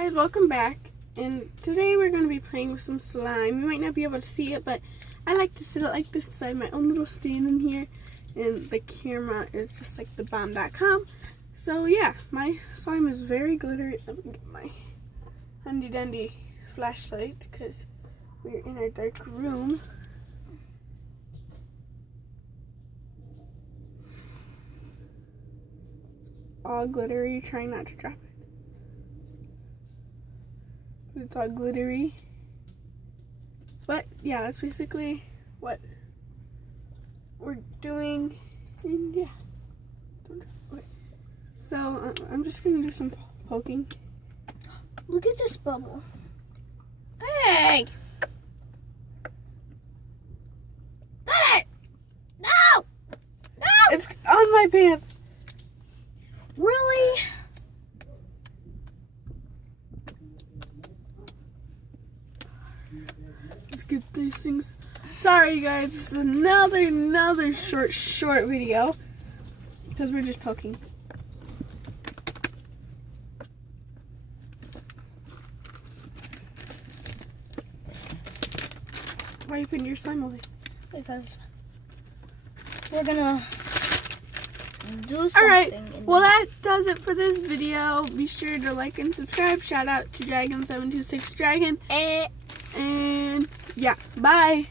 Guys, welcome back, and today we're going to be playing with some slime. You might not be able to see it, but I like to sit it like this because I have my own little stand in here, and the camera is just like the bomb.com. So yeah, my slime is very glittery. Let me get my handy dandy flashlight because we're in a dark room. All glittery, trying not to drop it. It's all glittery. But yeah, that's basically what we're doing. And yeah. Okay. So I'm just gonna do some poking. Look at this bubble. Hey! Stop it! No! No! It's on my pants. Really? Let's get these things. Sorry you guys, this is another short video because we're just poking. Why are you putting your slime away? Because we're gonna do something. Alright, well that does it for this video. Be sure to like and subscribe. Shout out to Dragon726Dragon. And yeah, bye.